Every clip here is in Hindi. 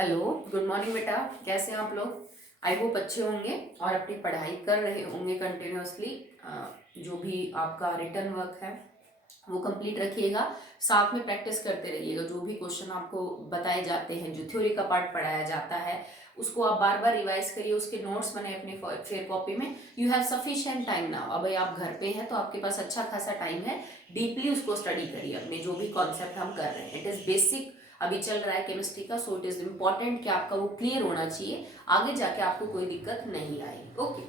हेलो, गुड मॉर्निंग बेटा। कैसे हैं आप लोग? आई होप अच्छे होंगे और अपनी पढ़ाई कर रहे होंगे कंटिन्यूअसली। जो भी आपका रिटर्न वर्क है वो कंप्लीट रखिएगा। साथ में प्रैक्टिस करते रहिएगा। जो भी क्वेश्चन आपको बताए जाते हैं, जो थ्योरी का पार्ट पढ़ाया जाता है, उसको आप बार बार रिवाइज करिए। उसके नोट्स बनाए अपने फेयर कॉपी में। You have sufficient time now. अब आप घर पे हैं तो आपके पास अच्छा खासा टाइम है। डीपली उसको स्टडी करिए, अपने जो भी कॉन्सेप्ट हम कर रहे हैं। इट इज बेसिक अभी चल रहा है केमिस्ट्री का, सो इट इज इम्पॉर्टेंट कि आपका वो क्लियर होना चाहिए। आगे जाके आपको कोई दिक्कत नहीं आएगी। ओके,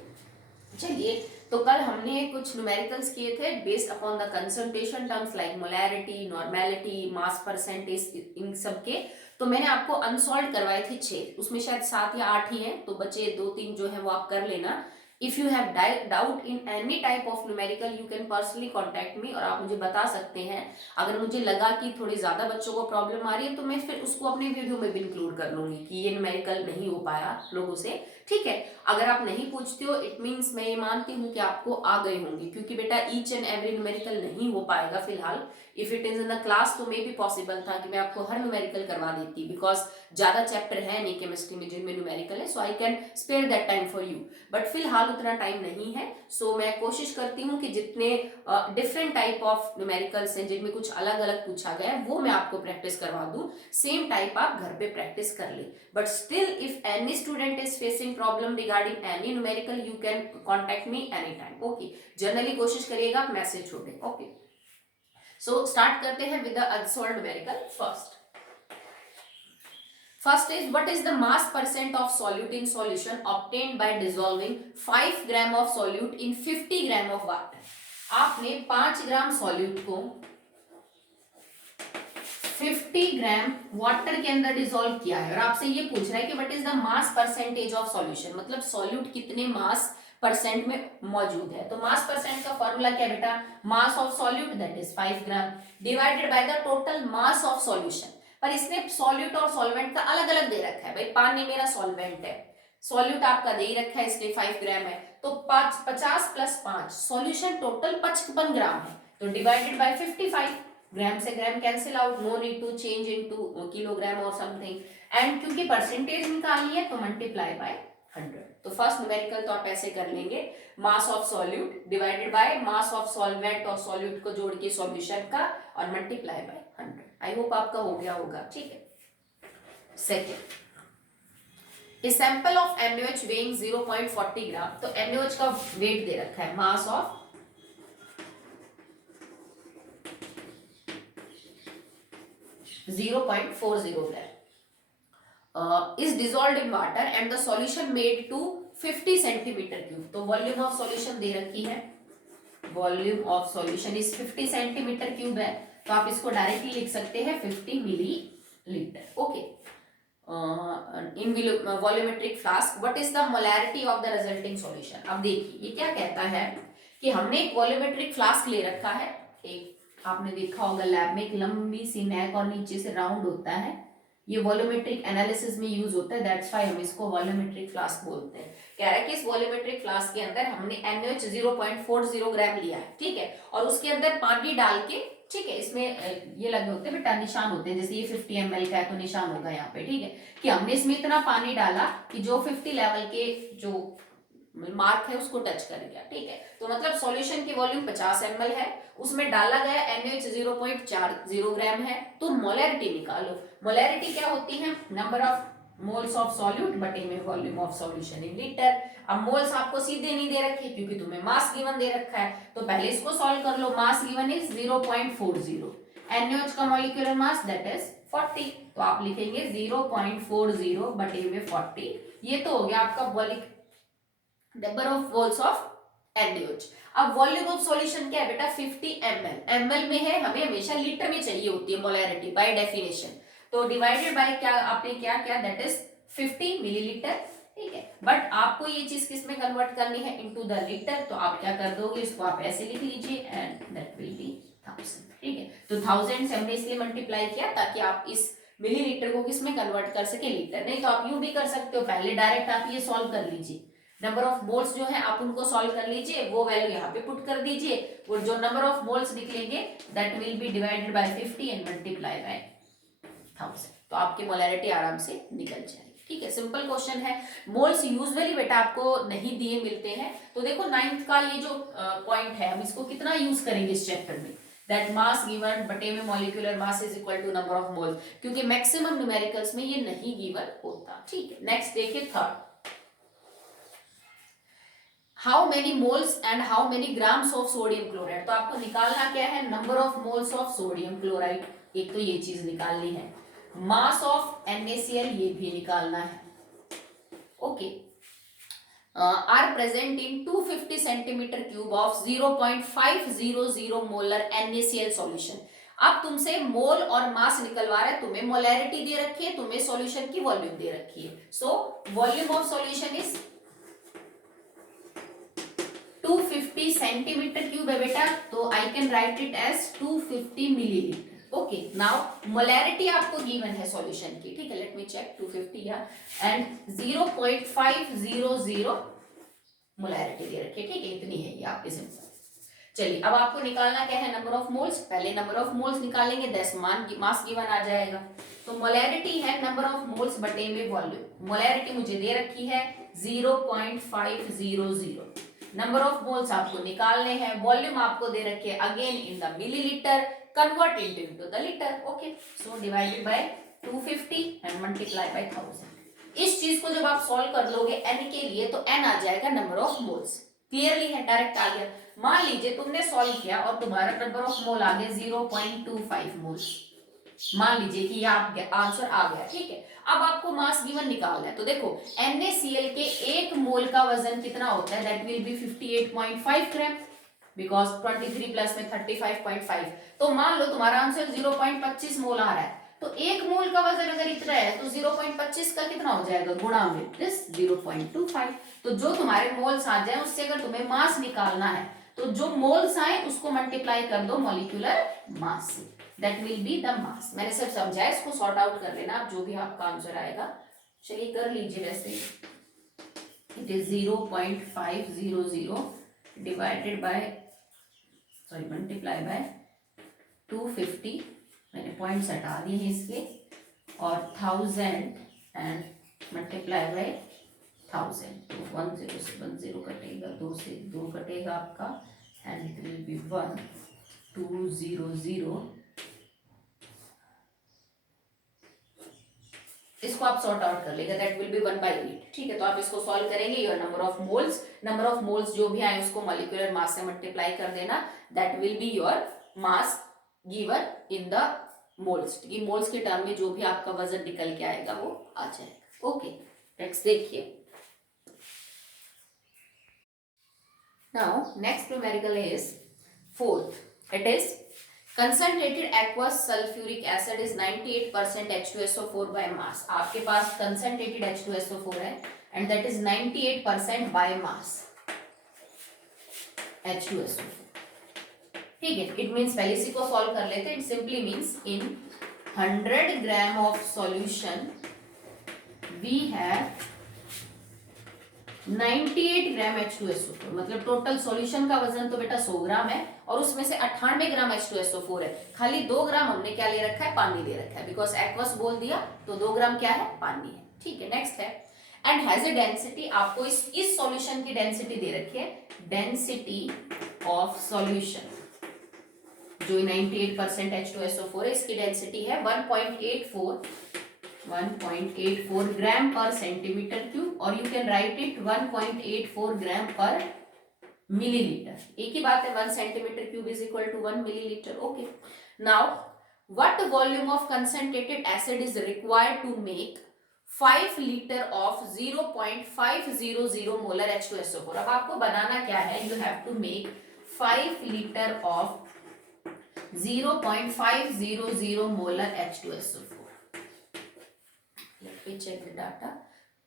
चलिए। तो कल हमने कुछ न्यूमेरिकल्स किए थे based upon the concentration terms like molarity, normality, mass percentage, इन सब के। तो मैंने आपको अनसॉल्व करवाए थे 6, उसमें शायद 7 या 8 ही हैं, तो बचे 2-3 जो है वो आप कर लेना। If you have doubt in any type of numerical you can personally contact me, और आप मुझे बता सकते हैं। अगर मुझे लगा कि थोड़ी ज्यादा बच्चों को प्रॉब्लम आ रही है तो मैं फिर उसको अपने वीडियो में भी इंक्लूड कर लूंगी कि ये न्यूमेरिकल नहीं हो पाया लोगों से। ठीक है, अगर आप नहीं पूछते हो इट मीन्स मैं ये मानती हूँ कि आपको आ गए होंगे, क्योंकि बेटा ईच एंड एवरी न्यूमेरिकल नहीं हो पाएगा फिलहाल। If it is in the class तो मे भी पॉसिबल था कि मैं आपको हर न्यूमेरिकल करवा देती, बिकॉज ज्यादा चैप्टर है नहीं केमिस्ट्री में जिनमें न्यूमेरिकल है, so I can spare that time for you. But फिलहाल उतना टाइम नहीं है, सो मैं कोशिश करती हूँ कि जितने डिफरेंट टाइप ऑफ न्यूमेरिकल्स हैं जिनमें कुछ अलग अलग पूछा गया है वो मैं आपको प्रैक्टिस करवा दूं। सेम टाइप आप घर पे प्रैक्टिस कर ले। But still, if any student is facing problem regarding any numerical, you can contact me anytime. Okay. Generally कोशिश करिएगा आप मैसेज छोड़े. Okay. So start करते हैं with the unsolved numerical first. First is what is the mass percent of solute in solution obtained by dissolving 5 gram of solute in 50 gram of water. आपने 5 ग्राम सॉल्यूट को 50 ग्राम वाटर के अंदर डिसॉल्व किया है, और आपसे ये पूछ रहा है कि what is the mass percentage of solution, मतलब सॉल्यूट कितने मास परसेंट में मौजूद है। तो मास परसेंट का फॉर्मूला क्या है बेटा? Mass of solute that is 5 gram divided by the total mass of solution. पर इसने सॉल्यूट और सॉल्वेंट का अलग अलग दे रखा है। भाई पानी मेरा सॉल्वेंट है, सॉल्यूट आपका दे ही रखा है, इसलिए 5 ग्राम है। तो 50 + 5 सॉल्यूशन टोटल 55 ग्राम है, तो डिवाइडेड बाय 55। ग्राम से gram cancel out, no need to change into kilogram और समथिंग। एंड क्योंकि परसेंटेज निकालनी है तो मल्टीप्लाई बाय 100। तो फर्स्ट न्यूमेरिकल तो आप ऐसे कर लेंगे, mass of solute divided by mass of solvent और सॉल्यूट को जोड़ के सॉल्यूशन का और मल्टीप्लाई बाय 100। आई होप आपका हो गया होगा। ठीक है। Second, a sample of NaOH weighing 0.40 ग्राम। तो NaOH का वेट दे रखा है, mass of 0.40 gram is dissolved in water and the solution made to 50 centimetre cube. तो वॉल्यूम ऑफ सॉल्यूशन दे रखी है, volume of solution is 50 centimetre cube है, तो आप इसको डायरेक्टली लिख सकते हैं 50 millilitre. Okay. In volumetric flask what is the molarity of the resulting solution. अब देखिए ये क्या कहता है कि हमने एक वॉल्यूमेट्रिक फ्लास्क ले रखा है। एक आपने देखा होगा लैब में एक लंबी सी नेक और नीचे से राउंड होता है, ये वॉल्यूमेट्रिक एनालिसिस में यूज होता है, दैट्स व्हाई हम इसको वॉल्यूमेट्रिक फ्लास्क बोलते हैं। कह रहा है कि इस वॉल्यूमेट्रिक फ्लास्क के अंदर हमने NaOH 0.40 ग्राम लिया है, ठीक है, और उसके अंदर पानी डाल के, ठीक है, इसमें ये लगे होते हैं बेटा, निशान होते हैं, जैसे ये 50 ml का है तो निशान होगा यहाँ पे, ठीक है, कि हमने इसमें इतना पानी डाला कि जो 50 लेवल के जो मार्क है उसको टच कर गया, ठीक है। तो मतलब सॉल्यूशन की वॉल्यूम 50 ml है, उसमें डाला गया NaOH 0.40 ग्राम है, तो मोलैरिटी निकालो। मोलैरिटी क्या होती है? Number of moles of solute बटे में volume of solution in litre. अब मोल्स आपको सीधे नहीं दे रखे क्योंकि तुम्हें मास गिवन दे रखा है, तो पहले इसको सॉल्व कर लो। मास गिवन इज 0.40, NaOH का मॉलिक्यूलर मास दैट इज 40, तो आप लिखेंगे 0.40 बटे में 40। ये तो हो गया आपका number of moles of NaOH। अब वॉल्यूम ऑफ सॉल्यूशन क्या है बेटा? 50 ml, ml में है, हमें हमेशा लीटर में चाहिए होती है मोलैरिटी बाय डेफिनेशन, तो डिवाइडेड बाय क्या आपने क्या किया, दैट इज 50 मिलीलीटर, ठीक है। बट आपको ये चीज किस में कन्वर्ट करनी है? इनटू द लीटर, तो आप क्या कर दोगे, इसको आप ऐसे लिख लीजिए एंड दैट विल बी 1000, ठीक है। तो 1000 से हमने इसलिए मल्टीप्लाई किया ताकि आप इस मिलीलीटर को किस में कन्वर्ट कर सके, लीटर। नहीं तो आप यूं भी कर सकते हो, पहले डायरेक्ट आप ये सॉल्व कर लीजिए, नंबर ऑफ मोल्स जो है आप उनको सॉल्व कर लीजिए, वो वैल्यू यहाँ पे पुट कर दीजिए, और जो नंबर ऑफ मोल्स निकलेंगे that will be divided by 50 and multiply by 1000। तो आपकी मोलैरिटी आराम से निकल जाएगी। ठीक है, सिंपल क्वेश्चन है। मोल्स यूजुअली बेटा आपको नहीं दिए मिलते हैं। तो देखो 9th का ये जो पॉइंट है, हम इसको कितना यूज करेंगे इस चैप्टर में, दैट मास गिवन बटे में molecular mass is equal to number of mole, क्योंकि मैक्सिमम न्यूमेरिकल्स में ये नहीं गिवन होता। ठीक है, नेक्स्ट देखिए third, how many moles and how many grams of sodium chloride. तो आपको निकालना क्या है, number of moles of sodium chloride, एक तो ये चीज निकालनी है, मास ऑफ NaCl ये भी निकालना है। Okay, are present in 250 centimetre cube of 0.500 molar NaCl solution. अब तुमसे मोल और मास निकलवा रहा है, तुम्हें मोलैरिटी दे रखी है, तुम्हें सॉल्यूशन की वॉल्यूम दे रखी है। So volume of solution is 250 centimetre cube है बेटा, तो I can write it as 250 millilitre. Okay, now molarity आपको गिवन है सॉल्यूशन की। ठीक है, लेट मी चेक 250 या एंड 0.500 मोलैरिटी दे रखी है। ठीक है, इतनी है ये आपके सिंपल। चलिए, अब आपको निकालना क्या है, नंबर ऑफ मोल्स। पहले नंबर ऑफ मोल्स निकालेंगे, 10 मास गिवन आ जाएगा। तो मोलैरिटी है नंबर ऑफ मोल्स बटे में वॉल्यूम। मोलैरिटी मुझे दे रखी है 0.500। नंबर ऑफ मोल्स आपको निकालने हैं, वॉल्यूम आपको दे रखी है again in the millilitre, convert into the litre. Okay, so divided by 250 and multiply by 1000। इस चीज को जब आप सॉल्व कर लोगे n के लिए, तो n आ जाएगा नंबर ऑफ मोल्स। क्लियरली है, डायरेक्ट आ गया। मान लीजिए तुमने सॉल्व किया और तुम्हारा नंबर ऑफ मोल आ गया 0.25 मोल्स। मान लीजिए कि ये आंसर आ गया। ठीक है, अब आपको मास गिवन निकालना है। तो देखो NaCl के एक मोल का वजन कितना होता है, that will be 58.5 gram, because 23 plus में 35.5। तो मान लो तुम्हारा आंसर 0.25 मोल आ रहा है, तो एक मोल का वजन अगर इतना है तो 0.25 का कितना हो जाएगा, गुणा में दिस 0.25। तो जो तुम्हारे मोल्स आ जाए उससे अगर तुम्हें मास निकालना है, तो जो मोल्स आए उसको मल्टीप्लाई कर दो मॉलिक्यूलर मास से, that will be the mass. मैंने सब समझाया, इसको सॉर्ट आउट कर लेना आप, जो भी आपका आंसर आएगा। चलिए कर लीजिए। वैसे it is 0.500 divided by multiply by 250, मैंने पॉइंट्स हटा दिए हैं इसके, और 1000 एंड मल्टीप्लाई बाय 1000। तो 10 से 10 कटेगा, 2 से 2 कटेगा आपका, एंड इट विल बी 1200। इसको आप सॉर्ट आउट कर लेगा, दैट विल बी 1/8। ठीक है, तो आप इसको सॉल्व करेंगे, योर नंबर ऑफ मोल्स जो भी आए उसको मॉलिक्यूलर मास से मल्टीप्लाई कर देना, that will be your mass given in the moles. कि मोल्स के टर्म में जो भी आपका वजन निकल के आएगा वो आ जाएगा। ओके, नेक्स्ट देखिए। Now next numerical is fourth, it is concentrated aqueous sulfuric acid is 98% H2SO4 by mass। आपके पास concentrated H2SO4 है and that is 98% by mass H2SO4। ठीक है, it means पहले इसी को सॉल्व कर लेते हैं। it simply means in 100 gram of solution we have 98 gram H2SO4। मतलब टोटल सॉल्यूशन का वजन तो बेटा 100 ग्राम है और उसमें से 98 ग्राम H2SO4 है। खाली 2 ग्राम हमने क्या ले रखा है, पानी ले रखा है, बिकॉज एक्वस बोल दिया तो 2 ग्राम क्या है, पानी है। ठीक है, नेक्स्ट है एंड हैज ए डेंसिटी। आपको इस सॉल्यूशन की डेंसिटी दे रखी है, डेंसिटी ऑफ सॉल्यूशन जो 98% H2SO4 है, इसकी डेंसिटी है 1.84 ग्राम पर सेंटीमीटर क्यूब, और you can write it 1.84 gram per millilitre. एक ही बात है, 1 centimetre cube is equal to 1 millilitre. Okay, now what volume of concentrated acid is required to make 5 litre of 0.500 molar H2SO4। अब आपको बनाना क्या है, you have to make 5 litre of 0.500 molar H2SO4। Let me check the data.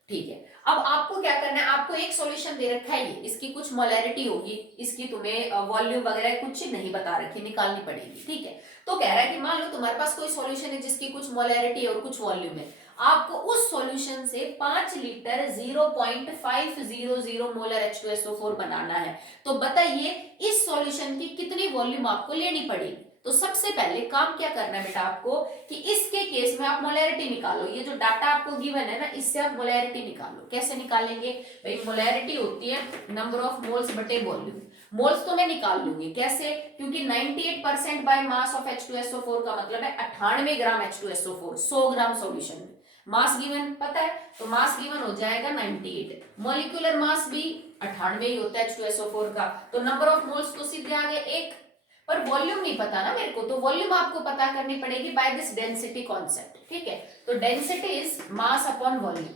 ठीक है, अब आपको क्या करना है, आपको एक सॉल्यूशन दे रखा है, ये इसकी कुछ मोलैरिटी होगी, इसकी तुम्हें वॉल्यूम वगैरह कुछ नहीं बता रखी, निकालनी पड़ेगी। ठीक है, तो कह रहा है कि मान लो तुम्हारे पास कोई सॉल्यूशन है जिसकी कुछ मोलैरिटी और कुछ वॉल्यूम है, आपको उस सॉल्यूशन से 5 लीटर 0.500 मोलर H2SO4 बनाना है। तो बताइए इस सॉल्यूशन की कितनी वॉल्यूम आपको लेनी पड़ेगी। तो सबसे पहले काम क्या करना है बेटा आपको कि इसके केस में आप मोलैरिटी निकालो। ये जो डाटा आपको गिवन है ना, इससे आप मोलैरिटी निकालो। कैसे निकालेंगे भाई? मोलैरिटी होती है नंबर ऑफ मोल्स बटे वॉल्यूम। मोल्स तो मैं निकाल लूंगी, कैसे? क्योंकि 98% बाय मास ऑफ H2SO4 का मतलब है 98 ग्राम H2SO4 100 ग्राम सॉल्यूशन में। मास गिवन पता है, तो मास गिवन हो जाएगा 98। मॉलिक्यूलर मास भी 98 ही होता है H2SO4 का, तो नंबर ऑफ मोल्स तो सीधे आ गए 1। पर वॉल्यूम नहीं पता ना मेरे को, तो वॉल्यूम आपको पता करनी पड़ेगी बाय दिस डेंसिटी कॉन्सेप्ट। ठीक है, तो density is mass upon volume.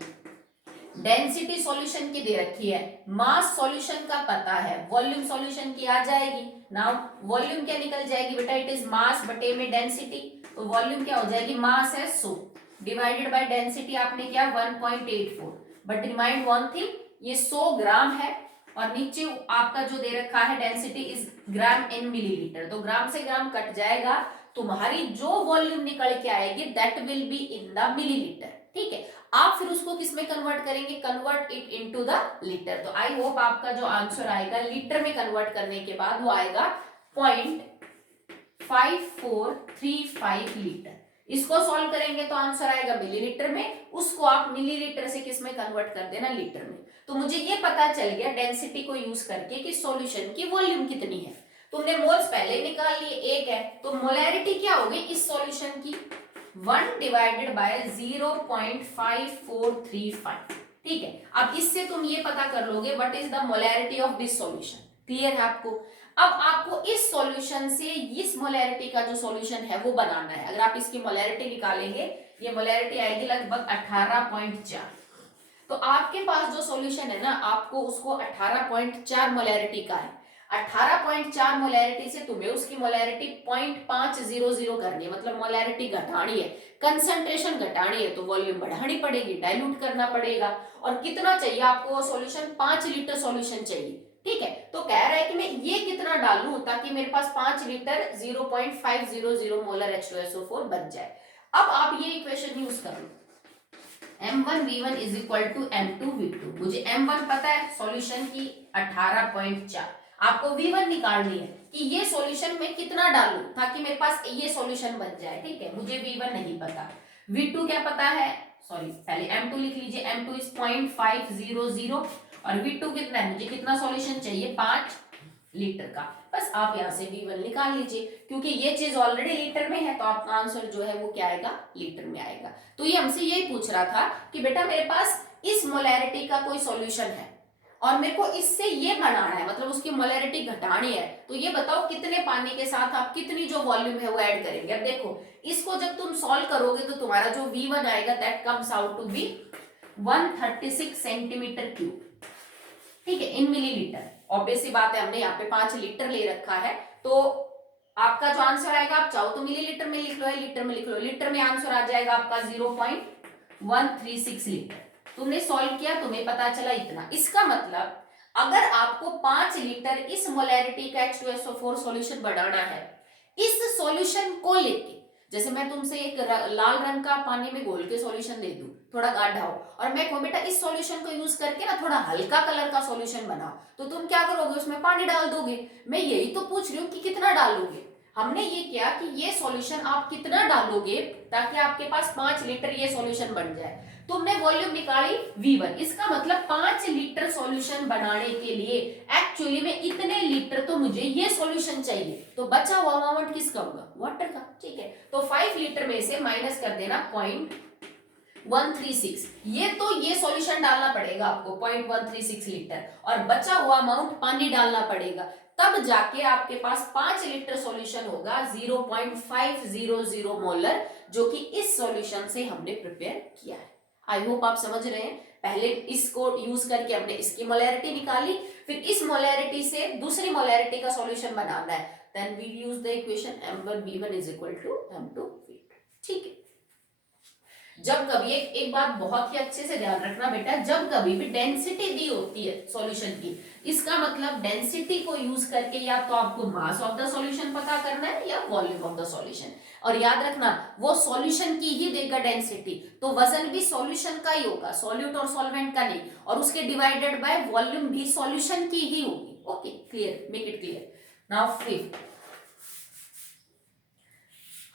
Density solution की दे रखी है, मास सॉल्यूशन का पता है, वॉल्यूम सॉल्यूशन की आ जाएगी। नाउ वॉल्यूम क्या निकल जाएगी बेटा? इट इज मास बटे में डेंसिटी। तो वॉल्यूम क्या हो जाएगी? मास है 100 डिवाइडेड बाय डेंसिटी आपने क्या 1.84। बट रिमाइंड वन थिंग, ये 100 ग्राम है और नीचे आपका जो दे रखा है density is gram in millilitre, तो ग्राम से ग्राम कट जाएगा, तुम्हारी जो वॉल्यूम निकल के आएगी that will be in the millilitre. ठीक है, आप फिर उसको किस में कन्वर्ट करेंगे? Convert it into the litre. तो आई होप आपका जो आंसर आएगा लीटर में कन्वर्ट करने के बाद वो आएगा 0.5435 लीटर। इसको सॉल्व करेंगे तो आंसर आएगा मिलीलीटर में, उसको आप मिलीलीटर से किस में कन्वर्ट कर देना? लीटर में। तो मुझे ये पता चल गया डेंसिटी को यूज करके कि सॉल्यूशन की वॉल्यूम कितनी है। तुमने मोल्स पहले निकाल लिए, 1 है, तो मोलैरिटी क्या होगी इस सॉल्यूशन की? 1 डिवाइडेड बाय 0.5435। ठीक है, अब इससे तुम ये पता कर लोगे what is the molarity of this solution. Clear है आपको? अब आपको इस सॉल्यूशन से इस मोलैरिटी का जो सॉल्यूशन है वो बनाना है। अगर आप इसकी मोलैरिटी निकालेंगे, ये मोलैरिटी आएगी लगभग 18.4। तो आपके पास जो सॉल्यूशन है ना, आपको उसको 18.4 मोलैरिटी का है। 18.4 मोलैरिटी से तुम्हें उसकी मोलैरिटी 0.500 करनी है, मतलब मोलैरिटी घटानी है, कंसंट्रेशन घटानी है, तो वॉल्यूम बढ़ानी पड़ेगी, डाइल्यूट करना पड़ेगा। और कितना चाहिए आपको वो सॉल्यूशन? 5 लीटर सॉल्यूशन चाहिए। ठीक है, तो कह रहा है कि मैं ये कितना डालूं ताकि मेरे पास 5 लीटर 0.500 मोलर H2SO4 बन जाए। अब आप ये इक्वेशन यूज कर लो, M1V1 is equal to M2V2। मुझे M1 पता है सॉल्यूशन की 18.4, आपको V1 निकालनी है कि ये सॉल्यूशन में कितना डालूं ताकि मेरे पास ये सॉल्यूशन बन जाए। ठीक है, मुझे V1 नहीं पता, V2 क्या पता है? सॉरी, पहले M2 लिख लीजिए, M2 इज 0.500 और V2 कितना है? मुझे कितना सॉल्यूशन चाहिए? 5 लीटर का। बस आप यहाँ से V1 निकाल लीजिए, क्योंकि ये चीज ऑलरेडी लीटर में है, तो आपका आंसर जो है वो क्या आएगा? लीटर में आएगा। तो ये हमसे यही पूछ रहा था कि बेटा मेरे पास इस मोलैरिटी का कोई सॉल्यूशन है और मेरे को इससे ये बनाना है, मतलब उसकी मोलैरिटी घटानी है, तो ये बताओ कितने पानी के साथ आप कितनी जो वॉल्यूम है वो ऐड करेंगे। अब देखो, इसको जब तुम सॉल्व करोगे तो तुम्हारा जो V1 आएगा that comes out to be 136 centimetre cube. ठीक है, इन मिलीलीटर। ऑब्वियस सी बात है, हमने यहाँ पे 5 लीटर ले रखा है, तो आपका जो आंसर आएगा, आप चाहो तो मिलीलीटर में लिख लो या लीटर में लिख लो, लीटर में आंसर आ जाएगा आपका 0.136 लीटर। तुमने सॉल्व किया, तुम्हें पता चला इतना। इसका मतलब अगर आपको 5 लीटर इस मोलैरिटी का H2SO4 सॉल्यूशन बनाना है, इस सॉल्यूशन को लेके, जैसे मैं तुमसे एक लाल रंग का पानी में घोल के सॉल्यूशन दे दूं, थोड़ा गाढ़ा हो, और मैं कहूं बेटा इस सॉल्यूशन को यूज करके ना थोड़ा हल्का कलर का सॉल्यूशन बनाओ, तो तुम क्या करोगे? उसमें पानी डाल दोगे। मैं यही तो पूछ रही हूँ कि कितना डालोगे। हमने ये किया कि ये सॉल्यूशन आप कितना डालोगे ताकि आपके पास 5 लीटर ये सॉल्यूशन बन जाए। तुमने वॉल्यूम निकाली V1, इसका मतलब 5 लीटर सॉल्यूशन बनाने के लिए एक्चुअली में इतने लीटर तो मुझे ये सॉल्यूशन चाहिए, तो बचा हुआ अमाउंट किसका होगा? वाटर का। ठीक है, तो 5 लीटर में से माइनस कर देना 0.136, ये तो ये सॉल्यूशन डालना पड़ेगा आपको 0.136 लीटर, और बचा हुआ अमाउंट पानी डालना पड़ेगा, तब जाके आपके पास 5 लीटर सॉल्यूशन होगा 0.500 मोलर, जो कि इस सॉल्यूशन से हमने प्रिपेयर किया है। आई होप आप समझ रहे हैं। पहले इसको यूज करके हमने इसकी मोलैरिटी निकाली, फिर इस मोलैरिटी से दूसरी मोलैरिटी का सॉल्यूशन बनाना है, then we use the equation M1V1 is equal to M2V2। ठीक है, जब कभी एक बात बहुत ही अच्छे से ध्यान रखना बेटा, जब कभी भी डेंसिटी दी होती है सॉल्यूशन की, इसका मतलब डेंसिटी को यूज करके या तो आपको मास ऑफ द सॉल्यूशन पता करना है या वॉल्यूम ऑफ द सॉल्यूशन। और याद रखना, वो सॉल्यूशन की ही देगा डेंसिटी, तो वजन भी सॉल्यूशन का ही होगा, सॉल्यूट और सॉल्वेंट का नहीं, और उसके डिवाइडेड बाय वॉल्यूम भी सॉल्यूशन की ही होगी। Okay, clear, make it clear. Now fifth,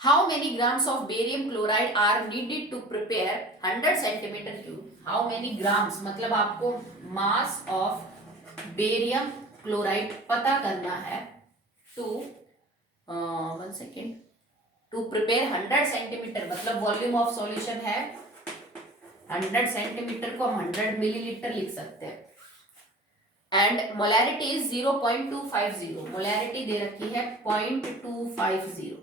how many grams of barium chloride are needed to prepare 100 centimetre cube. How many grams मतलब आपको मास ऑफ बेरियम क्लोराइड पता करना है to 1 second to prepare 100 centimetre मतलब वॉल्यूम ऑफ सॉल्यूशन है 100 सेंटीमीटर को हम 100 मिलीलीटर लिख सकते हैं एंड मोलैरिटी इज 0.250। मोलैरिटी दे रखी है 0.250।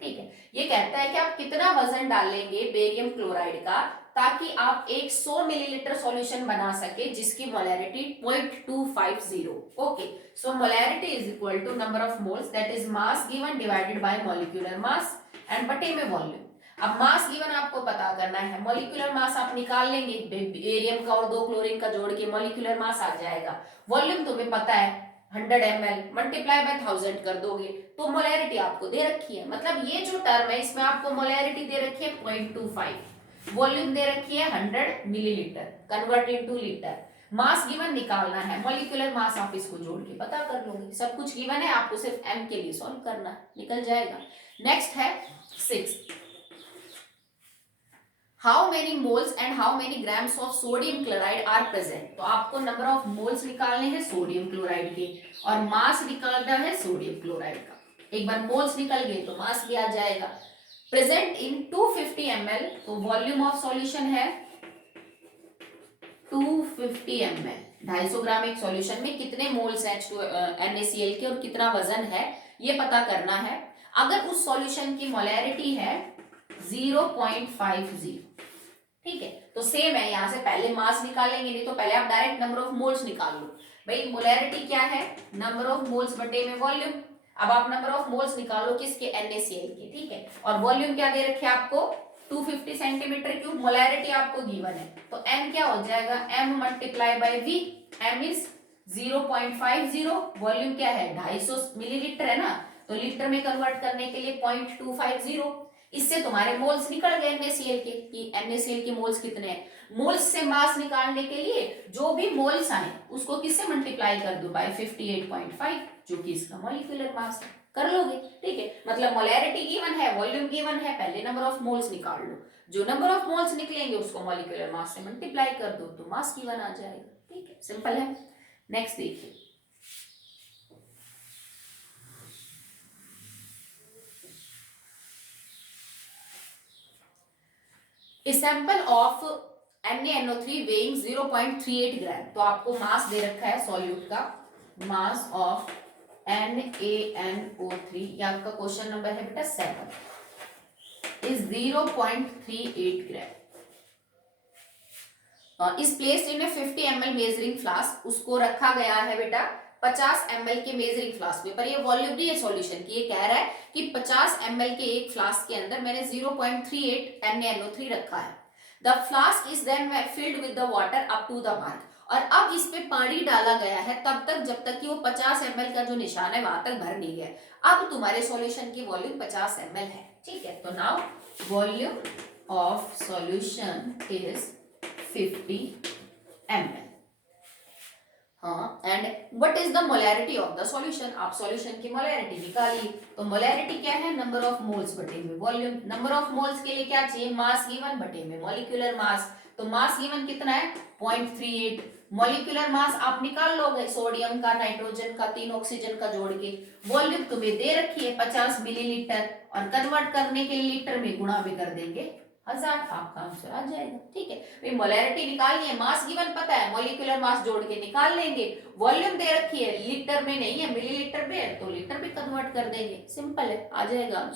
ठीक है, ये कहता है कि आप कितना वजन डालेंगे बेरियम क्लोराइड का ताकि आप एक 100 मिलीलीटर सॉल्यूशन बना सके जिसकी molarity 0.250। Okay, so molarity is equal to number of moles that is mass given divided by molecular mass and बटे में वॉल्यूम। अब मास गिवन आपको पता करना है, मॉलिक्यूलर मास आप निकाल लेंगे, बेरियम का और 2 क्लोरीन का जोड़ के मॉलिक्यूलर मास आ जाएगा। वॉल्यूम तुम्हें पता है 100 ml मल्टीप्लाई बाय 1000 कर दोगे तो मोलैरिटी आपको दे रखी है। मतलब ये जो टर्म है इसमें आपको मोलैरिटी दे रखी है 0.25, वॉल्यूम दे रखी है 100 millilitre convert into litre. Mass given निकालना है, मॉलिक्यूलर मास आप इसको जोड़ के पता कर लोगे। सब कुछ गिवन है, आपको सिर्फ m के लिए सॉल्व करना है, निकल जाएगा। नेक्स्ट है 6, how many moles and how many grams of sodium chloride are present. तो आपको नंबर ऑफ मोल्स निकालने हैं सोडियम क्लोराइड के और मास निकालना है सोडियम क्लोराइड का। एक बार मोल्स निकल गए तो मास भी आ जाएगा। प्रेजेंट इन 250 ml, तो वॉल्यूम ऑफ सॉल्यूशन है 250 ml। 250 ग्राम एक सॉल्यूशन में कितने मोल्स हैं NaCl के और कितना वजन है ये पता करना है। अगर उस सॉल्यूशन की मोलैरिटी है 0.50, ठीक है, तो सेम है, यहां से पहले मास निकालेंगे, नहीं तो पहले आप डायरेक्ट नंबर ऑफ मोल्स निकाल लो। भाई मोलैरिटी क्या है, नंबर ऑफ मोल्स बटे में वॉल्यूम। अब आप नंबर ऑफ मोल्स निकालो किसके, NaCl के, ठीक है, और वॉल्यूम क्या दे रखे आपको 250 सेंटीमीटर क्यूब, मोलैरिटी आपको गिवन है, तो m क्या हो जाएगा, m multiply by v। m is 0.50, volume क्या है 250 मिलीलीटर है ना, तो लीटर में कन्वर्ट करने के लिए 0.250। इससे तुम्हारे मोल्स निकल गए NaCl के, कि NaCl के मोल्स कितने हैं। मोल्स से मास निकालने के लिए जो भी मोल्स आए उसको किससे मल्टीप्लाई कर दो, बाय 58.5 जो कि इसका मॉलिक्यूलर मास है, कर लोगे। ठीक है, मतलब मोलैरिटी गिवन है, वॉल्यूम गिवन है, पहले नंबर ऑफ मोल्स निकाल लो, जो नंबर ऑफ मोल्स निकलेंगे उसको मॉलिक्यूलर मास से मल्टीप्लाई कर दो तो मास गिवन आ जाएगा। ठीक है, सिंपल है। नेक्स्ट देखिए, A sample of NaNO3 weighing 0.38 ग्राम, तो आपको मास दे रखा है सॉल्यूट का, मास ऑफ NaNO3, ये आपका क्वेश्चन नंबर है बेटा 7, इज 0.38 ग्राम। इस placed in 50 ml measuring flask, उसको रखा गया है बेटा 50 ml के मेजरिंग फ्लास्क में, पर ये वॉल्यूम नहीं है सॉल्यूशन की, ये कह रहा है कि 50 ml के एक फ्लास्क के अंदर मैंने 0.38 NaNO3 रखा है। The flask is then filled with the water up to the mark, और अब इस पे पानी डाला गया है तब तक जब तक कि वो 50 ml का जो निशान है वहां तक भर नहीं गया। अब तुम्हारे सॉल्यूशन की वॉल्यूम 50 ml है। ठीक है, तो now volume of solution is 50 ml। हाँ, and what is the molarity of the solution, आप सॉल्यूशन की मोलैरिटी निकालिए। तो मोलैरिटी क्या है, नंबर ऑफ मोल्स बटे में वॉल्यूम। नंबर ऑफ मोल्स के लिए क्या चाहिए, मास गिवन बटे में मॉलिक्यूलर मास। तो मास गिवन कितना है 0.38, मॉलिक्यूलर मास आप निकाल लोगे सोडियम का, नाइट्रोजन का, 3 ऑक्सीजन का जोड़ के। वॉल्यूम तुम्हें दे रखी है 50 मिलीलीटर, और कन्वर्ट करने के लिए लीटर में गुणा भी कर देंगे 1000, आपका आंसर आ जाएगा। ठीक है, मोलैरिटी निकालनी है, मास गिवन पता है, मॉलिक्यूलर मास जोड़ के निकाल लेंगे। वॉल्यूम दे रखी है लीटर में नहीं है मिलीलीटर में, तो लीटर में कन्वर्ट कर देंगे, सिंपल है, आ जाएगा आंसर।